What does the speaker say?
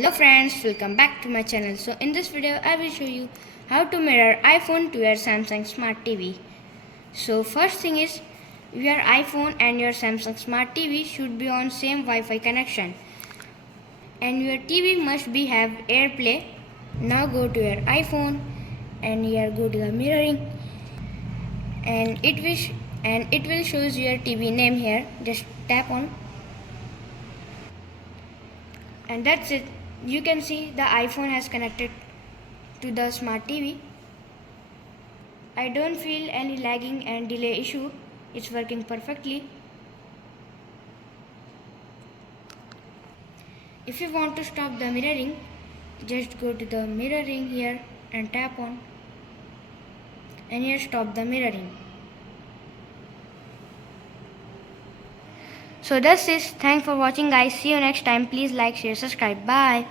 Hello friends, welcome back to my channel. So in this video I will show you how to mirror iPhone to your Samsung Smart TV. So first thing is, your iPhone and your Samsung Smart TV should be on same Wi-Fi connection and your TV must be have AirPlay. Now go to your iPhone and here go to the mirroring and it will shows your TV name here. Just tap on and that's it. You can see the iPhone has connected to the Smart TV. I don't feel any lagging and delay issue. It's working perfectly. If you want to stop the mirroring, just go to the mirroring here and tap on and here stop the mirroring. So that's it. Thanks for watching guys. See you next time. Please like, share, subscribe. Bye.